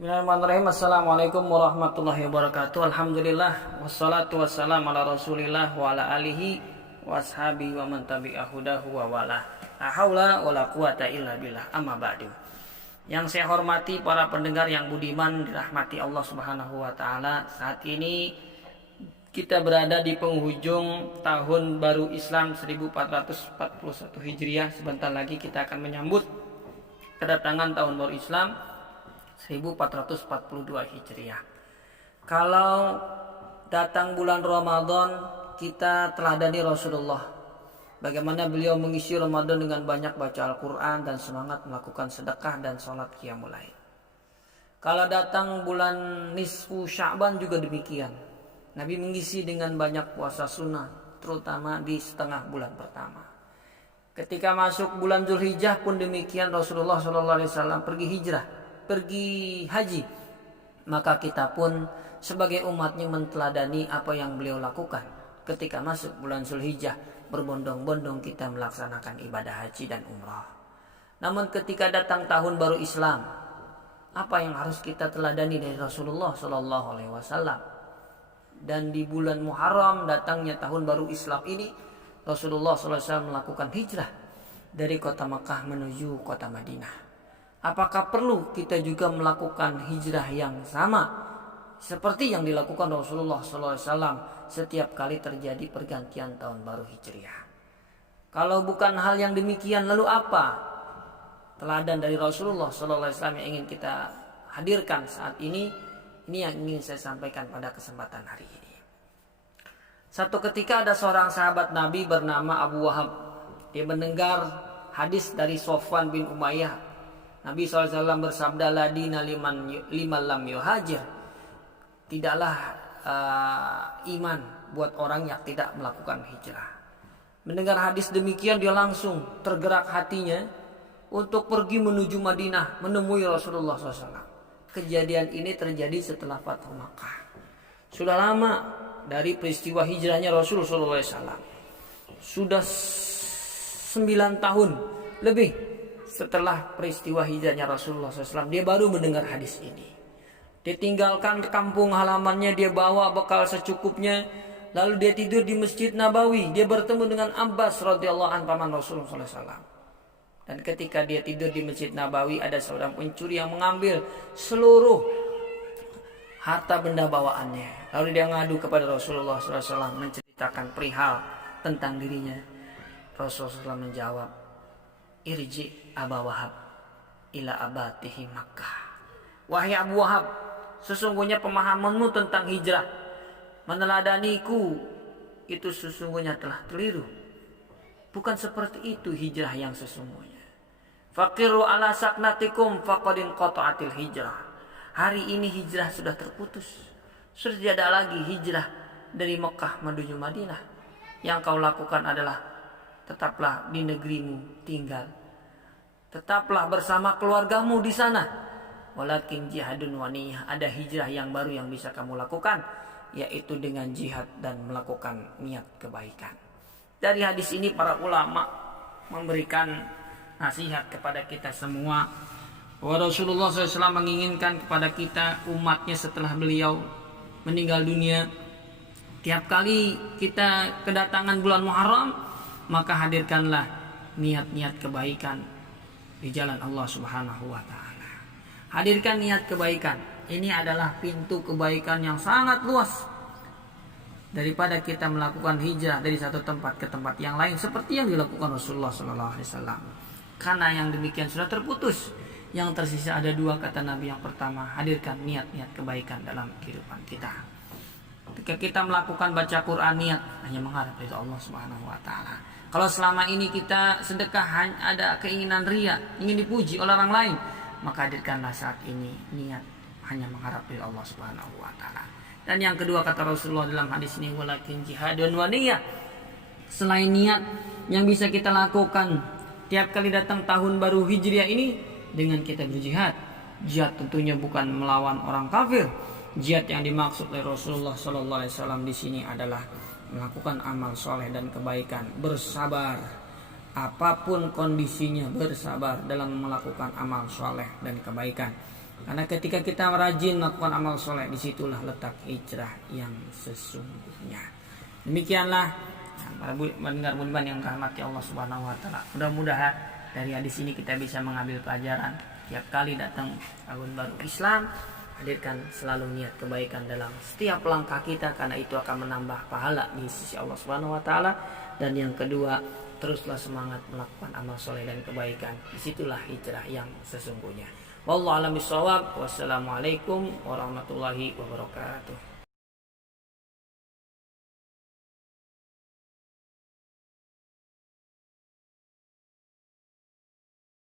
Bismillahirrahmanirrahim. Assalamualaikum warahmatullahi wabarakatuh. Alhamdulillah wassalatu wassalamu ala Rasulillah wa ala alihi washabihi wa man tabi'a hudahu wa wala. La haula wala quwata illa billah. Amma ba'du. Yang saya hormati para pendengar yang budiman, dirahmati Allah Subhanahu wa taala. Saat ini kita berada di penghujung tahun baru Islam 1441 Hijriah. Sebentar lagi kita akan menyambut kedatangan tahun baru Islam 1442 Hijriah. Kalau datang bulan Ramadan, kita teladani Rasulullah. Bagaimana beliau mengisi Ramadan dengan banyak baca Al-Quran dan semangat melakukan sedekah dan sholat qiyamul lail. Kalau datang bulan nisfu Sya'ban juga demikian. Nabi mengisi dengan banyak puasa sunnah, terutama di setengah bulan pertama. Ketika masuk bulan Dzulhijjah pun demikian, Rasulullah SAW pergi hijrah, pergi haji. Maka kita pun sebagai umatnya menteladani apa yang beliau lakukan. Ketika masuk bulan Dzulhijjah, berbondong-bondong kita melaksanakan ibadah haji dan umrah. Namun ketika datang tahun baru Islam, apa yang harus kita teladani dari Rasulullah SAW? Dan di bulan Muharram datangnya tahun baru Islam ini, Rasulullah SAW melakukan hijrah dari kota Makkah menuju kota Madinah. Apakah perlu kita juga melakukan hijrah yang sama seperti yang dilakukan Rasulullah SAW setiap kali terjadi pergantian tahun baru Hijriah? Kalau bukan hal yang demikian, lalu apa teladan dari Rasulullah SAW yang ingin kita hadirkan saat ini? Ini yang ingin saya sampaikan pada kesempatan hari ini. Satu ketika ada seorang sahabat Nabi bernama Abu Wahab. Dia mendengar hadis dari Sofwan bin Umayyah. Nabi SAW bersabda, la dina liman lam yuhajir. Tidaklah iman buat orang yang tidak melakukan hijrah. Mendengar hadis demikian, dia langsung tergerak hatinya untuk pergi menuju Madinah menemui Rasulullah SAW. Kejadian ini terjadi setelah Fathu Makkah. Sudah lama dari peristiwa hijrahnya Rasulullah SAW. Sudah 9 tahun lebih setelah peristiwa hijrahnya Rasulullah SAW, dia baru mendengar hadis ini. Dia tinggalkan kampung halamannya, dia bawa bekal secukupnya, lalu dia tidur di Masjid Nabawi. Dia bertemu dengan Abbas radhiyallahu anhu, paman Rasulullah SAW. Dan ketika dia tidur di Masjid Nabawi, ada seorang pencuri yang mengambil seluruh harta benda bawaannya. Lalu dia ngadu kepada Rasulullah SAW, menceritakan perihal tentang dirinya. Rasulullah SAW menjawab, irji Aba Wahab ila abatihi Makkah. Wahai Abu Wahab, sesungguhnya pemahamanmu tentang hijrah meneladaniku itu sesungguhnya telah keliru. Bukan seperti itu hijrah yang sesungguhnya. Faqiru ala saknatikum faqadin qata'atil hijrah. Hari ini hijrah sudah terputus. Sudah tidak ada lagi hijrah dari Mekah menuju Madinah. Yang kau lakukan adalah tetaplah di negerimu tinggal. Tetaplah bersama keluargamu di sana. Walakin jihadun wa niyah, ada hijrah yang baru yang bisa kamu lakukan, yaitu dengan jihad dan melakukan niat kebaikan. Dari hadis ini para ulama memberikan nasihat kepada kita semua bahwa Rasulullah SAW menginginkan kepada kita umatnya setelah beliau meninggal dunia, tiap kali kita kedatangan bulan Muharram, maka hadirkanlah niat-niat kebaikan di jalan Allah Subhanahu wa taala. Hadirkan niat kebaikan. Ini adalah pintu kebaikan yang sangat luas daripada kita melakukan hijrah dari satu tempat ke tempat yang lain seperti yang dilakukan Rasulullah SAW. Karena yang demikian sudah terputus. Yang tersisa ada 2 kata Nabi. Yang pertama, hadirkan niat-niat kebaikan dalam kehidupan kita. Ketika kita melakukan baca Quran, niat hanya mengharap dari Allah Subhanahu wa taala. Kalau selama ini kita sedekah hanya ada keinginan riya, ingin dipuji oleh orang lain, maka hadirkanlah saat ini niat hanya mengharap dari Allah Subhanahu wa taala. Dan yang kedua kata Rasulullah dalam hadis ini, walakin jihadun wa niyah. Selain niat yang bisa kita lakukan tiap kali datang tahun baru Hijriah ini dengan kita berjihad. Jihad tentunya bukan melawan orang kafir. Jihad yang dimaksud oleh Rasulullah SAW di sini adalah melakukan amal soleh dan kebaikan, bersabar apapun kondisinya, bersabar dalam melakukan amal soleh dan kebaikan. Karena ketika kita rajin melakukan amal soleh, disitulah letak hijrah yang sesungguhnya. Demikianlah para pendengar budiman yang dirahmati Allah Subhanahu wa taala. Mudah-mudahan dari hadis ini kita bisa mengambil pelajaran. Tiap kali datang tahun baru Islam, hadirkan selalu niat kebaikan dalam setiap langkah kita, karena itu akan menambah pahala di sisi Allah Subhanahu wa taala. Dan yang kedua, teruslah semangat melakukan amal soleh dan kebaikan. Disitulah hijrah yang sesungguhnya. Wallahu a'lam bishawab. Wassalamualaikum warahmatullahi wabarakatuh.